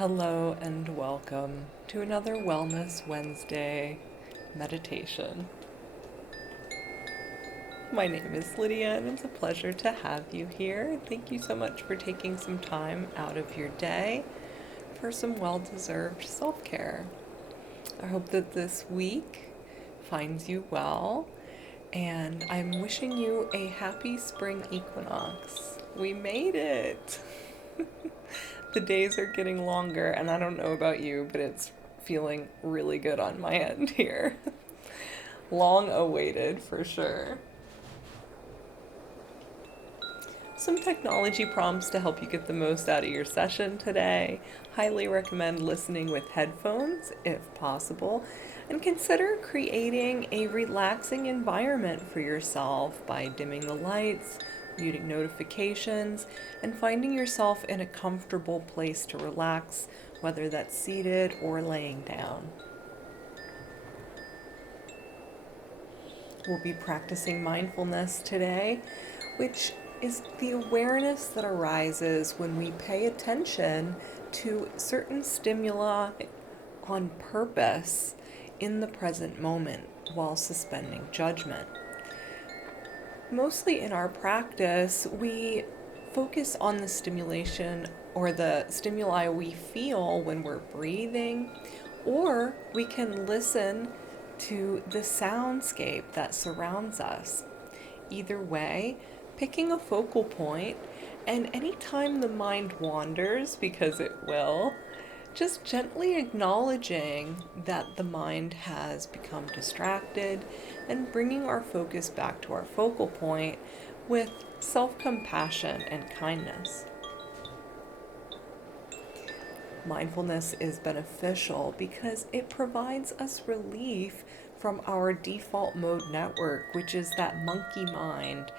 Hello and welcome to another Wellness Wednesday meditation. My name is Lydia and it's a pleasure to have you here. Thank you so much for taking some time out of your day for some well-deserved self-care. I hope that this week finds you well, and I'm wishing you a happy spring equinox. We made it! The days are getting longer, and I don't know about you, but it's feeling really good on my end here. Long awaited for sure. Some technology prompts to help you get the most out of your session today. Highly recommend listening with headphones if possible, and consider creating a relaxing environment for yourself by dimming the lights, muting notifications, and finding yourself in a comfortable place to relax, whether that's seated or laying down. We'll be practicing mindfulness today, which is the awareness that arises when we pay attention to certain stimuli on purpose in the present moment while suspending judgment. Mostly in our practice, we focus on the stimulation or the stimuli we feel when we're breathing, or we can listen to the soundscape that surrounds us. Either way, picking a focal point, and anytime the mind wanders, because it will, just gently acknowledging that the mind has become distracted and bringing our focus back to our focal point with self-compassion and kindness. Mindfulness is beneficial because it provides us relief from our default mode network, which is that monkey mind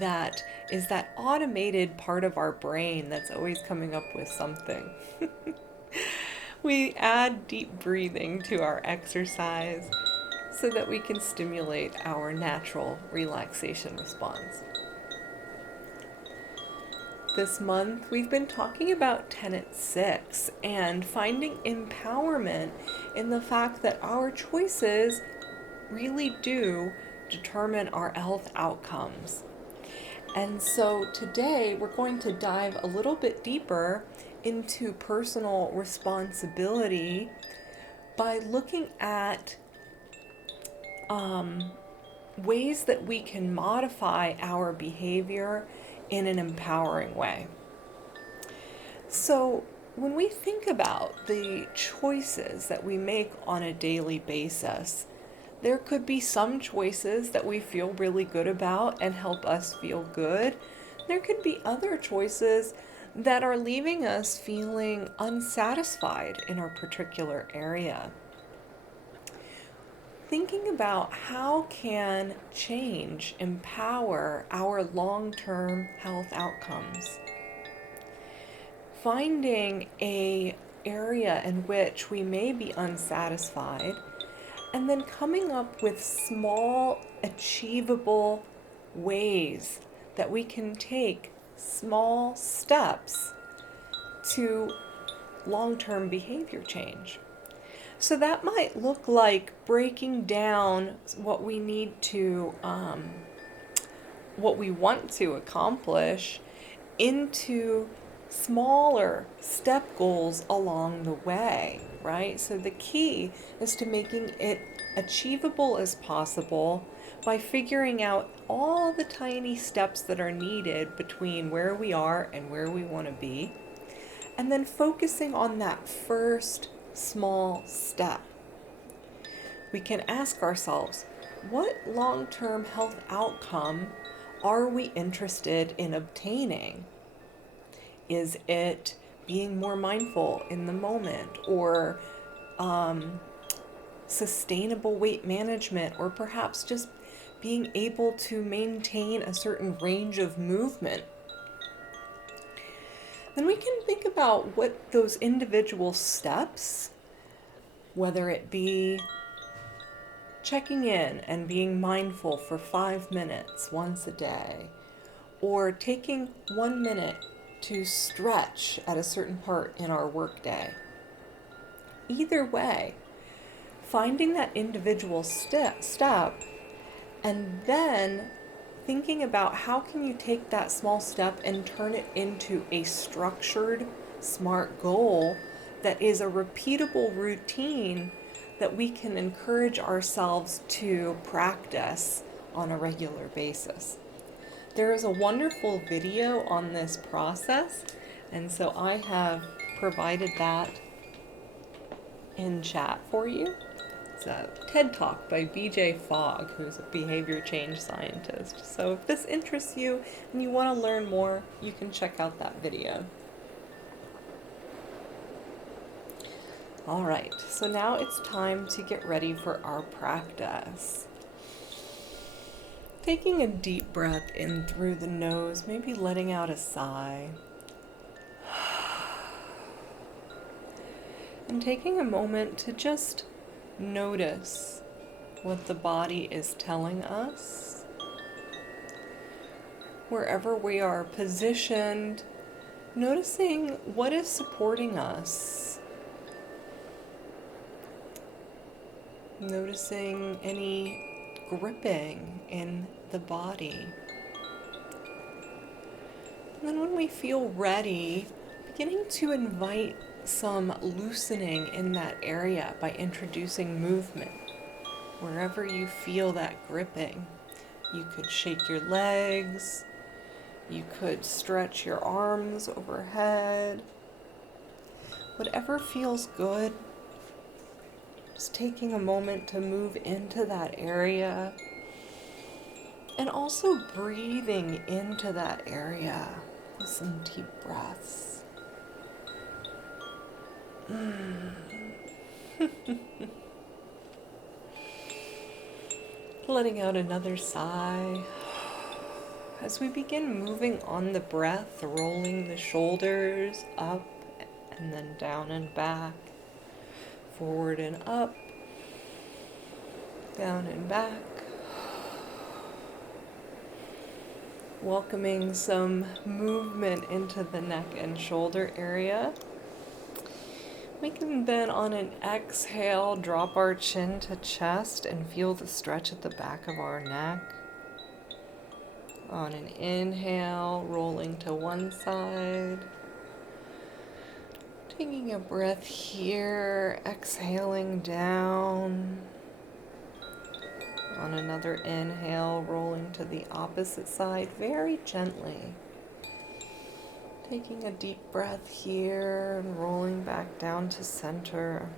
that is that automated part of our brain that's always coming up with something. We add deep breathing to our exercise so that we can stimulate our natural relaxation response. This month, we've been talking about Tenet 6 and finding empowerment in the fact that our choices really do determine our health outcomes. And so today, we're going to dive a little bit deeper into personal responsibility by looking at ways that we can modify our behavior in an empowering way. So when we think about the choices that we make on a daily basis, there could be some choices that we feel really good about and help us feel good. There could be other choices that are leaving us feeling unsatisfied in our particular area. Thinking about how can change empower our long-term health outcomes. Finding an area in which we may be unsatisfied, and then coming up with small, achievable ways that we can take small steps to long-term behavior change. So that might look like breaking down what we need to, what we want to accomplish into smaller step goals along the way, right? So the key is to making it achievable as possible by figuring out all the tiny steps that are needed between where we are and where we want to be, and then focusing on that first small step. We can ask ourselves, what long-term health outcome are we interested in obtaining? Is it being more mindful in the moment, or sustainable weight management, or perhaps just being able to maintain a certain range of movement? Then we can think about what those individual steps, whether it be checking in and being mindful for 5 minutes once a day, or taking 1 minute to stretch at a certain part in our workday, Either way, finding that individual step and then thinking about how can you take that small step and turn it into a structured, smart goal that is a repeatable routine that we can encourage ourselves to practice on a regular basis. There is a wonderful video on this process, and so I have provided that in chat for you. It's a TED Talk by BJ Fogg, who's a behavior change scientist. So if this interests you and you want to learn more, you can check out that video. All right, so now it's time to get ready for our practice. Taking a deep breath in through the nose, maybe letting out a sigh. And taking a moment to just notice what the body is telling us. Wherever we are positioned, noticing what is supporting us. Noticing any gripping in the body. And then when we feel ready, beginning to invite some loosening in that area by introducing movement. Wherever you feel that gripping, you could shake your legs, you could stretch your arms overhead. Whatever feels good, just taking a moment to move into that area and also breathing into that area with some deep breaths. Letting out another sigh. As we begin moving on the breath, rolling the shoulders up and then down and back, forward and up, down and back. Welcoming some movement into the neck and shoulder area. We can then, on an exhale, drop our chin to chest and feel the stretch at the back of our neck. On an inhale, rolling to one side. Taking a breath here, exhaling down. On another inhale, rolling to the opposite side very gently. Taking a deep breath here and rolling back down to center.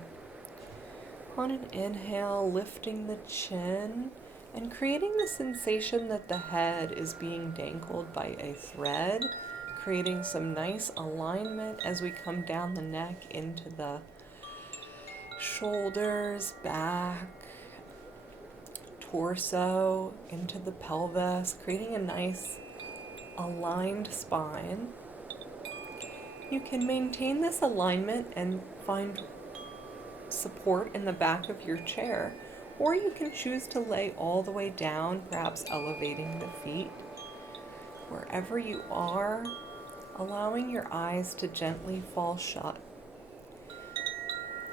On an inhale, lifting the chin and creating the sensation that the head is being dangled by a thread, creating some nice alignment as we come down the neck into the shoulders, back, torso, into the pelvis, creating a nice aligned spine. You can maintain this alignment and find support in the back of your chair, or you can choose to lay all the way down, perhaps elevating the feet. Wherever you are, allowing your eyes to gently fall shut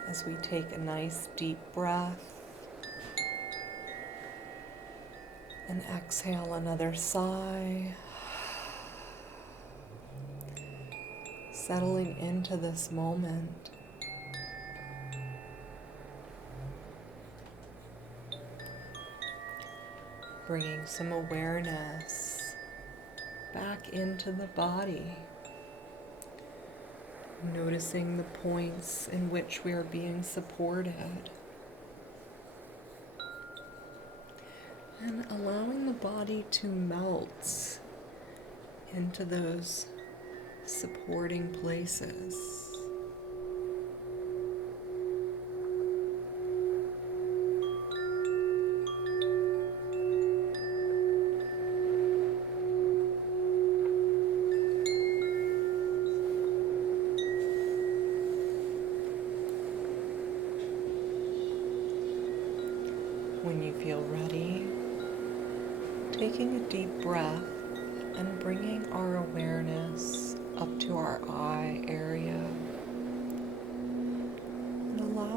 as we take a nice deep breath and exhale another sigh. Settling into this moment. Bringing some awareness back into the body. Noticing the points in which we are being supported. And allowing the body to melt into those supporting places. When you feel ready, taking a deep breath and bringing our awareness up to our eye area. And allow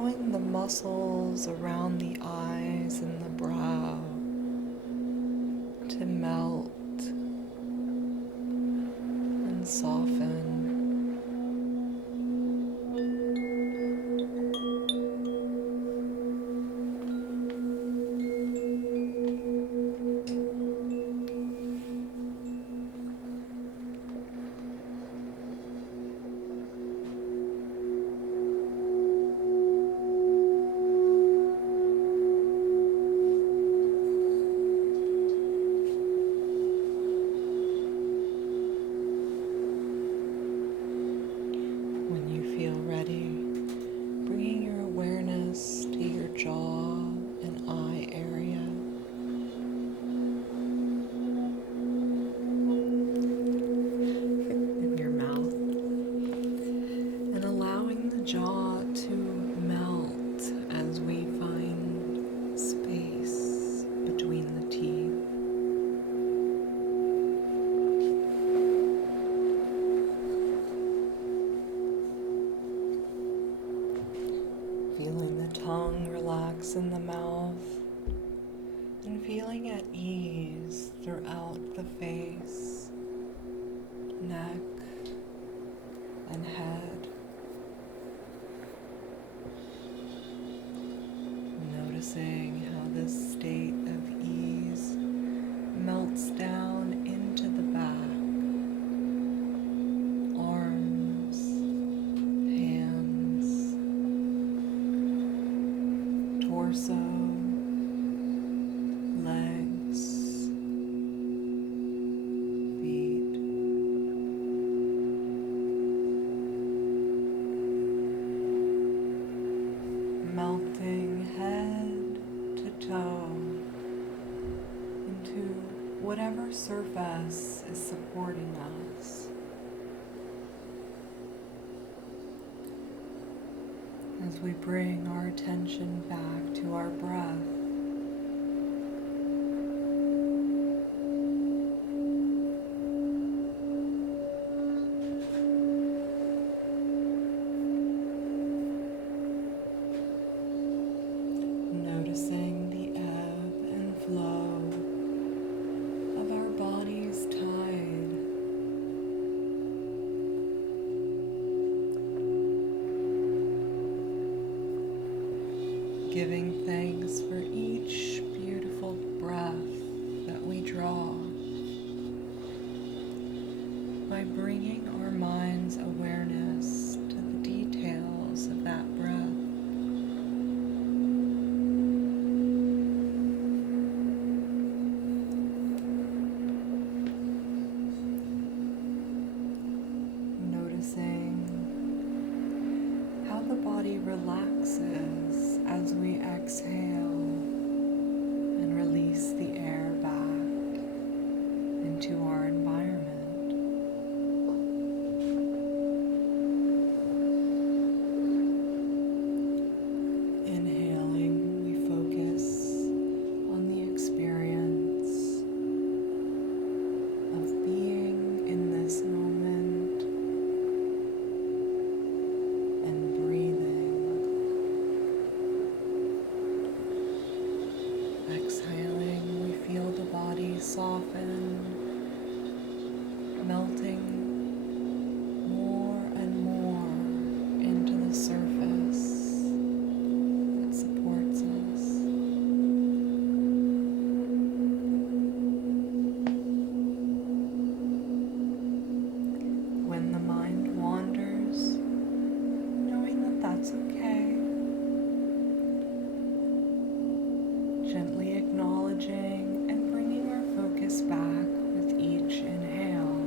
muscles around the eyes and the brow to melt and soften. When you feel ready, bringing your awareness to your jaw and eye area. In your mouth. And allowing the jaw to melt as we find space between the teeth. Feeling the tongue relax in the mouth and feeling at ease throughout the face, neck, and head. Noticing how this state of ease melts down into the back, arms, hands, torso, legs, feet. Melting head to toe into whatever surface is supporting us. As we bring our attention back to our breath. Noticing the ebb and flow of our body's tide. Giving thanks for each beautiful breath that we draw by bringing our mind's awareness to the details of that breath. Noticing how the body relaxes as we exhale and release the air back into our environment. Inhaling, we focus on the experience of being in this moment and breathing. Exhaling, we feel the body soften, melting more and more into the surface that supports us. When the mind wanders, knowing that that's okay, gently acknowledging and bringing our focus back with each inhale.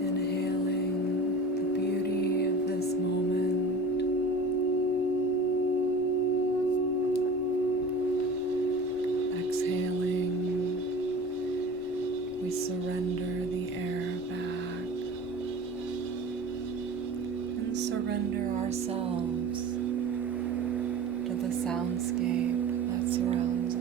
Inhaling the beauty of this moment. Exhaling, we surrender the air back and surrender ourselves to the soundscape that surrounds us.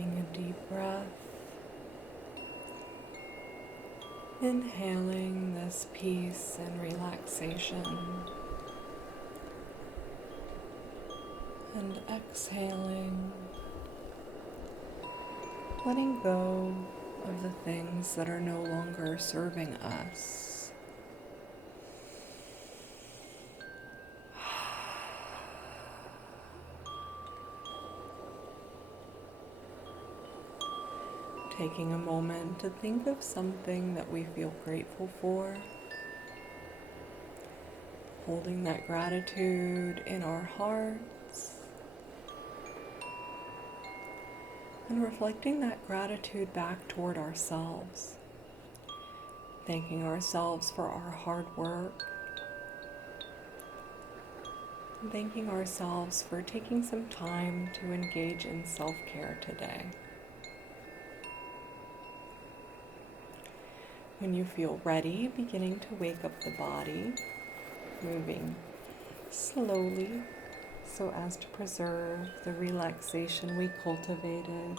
Taking a deep breath, inhaling this peace and relaxation, and exhaling, letting go of the things that are no longer serving us. Taking a moment to think of something that we feel grateful for, holding that gratitude in our hearts, and reflecting that gratitude back toward ourselves, thanking ourselves for our hard work, and thanking ourselves for taking some time to engage in self-care today. When you feel ready, beginning to wake up the body, moving slowly so as to preserve the relaxation we cultivated.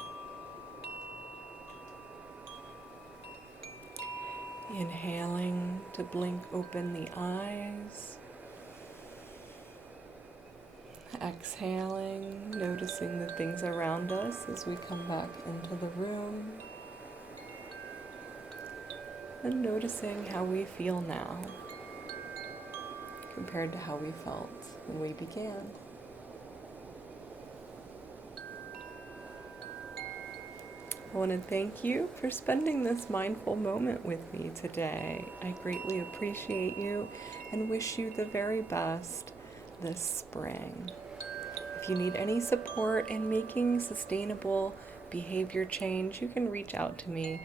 Inhaling to blink open the eyes. Exhaling, noticing the things around us as we come back into the room. And noticing how we feel now compared to how we felt when we began. I want to thank you for spending this mindful moment with me today. I greatly appreciate you and wish you the very best this spring. If you need any support in making sustainable behavior change, you can reach out to me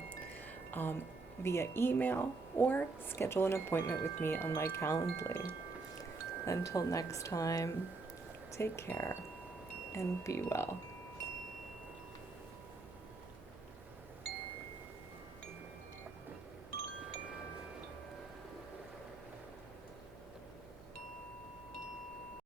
via email or schedule an appointment with me on my Calendly. Until next time, take care and be well.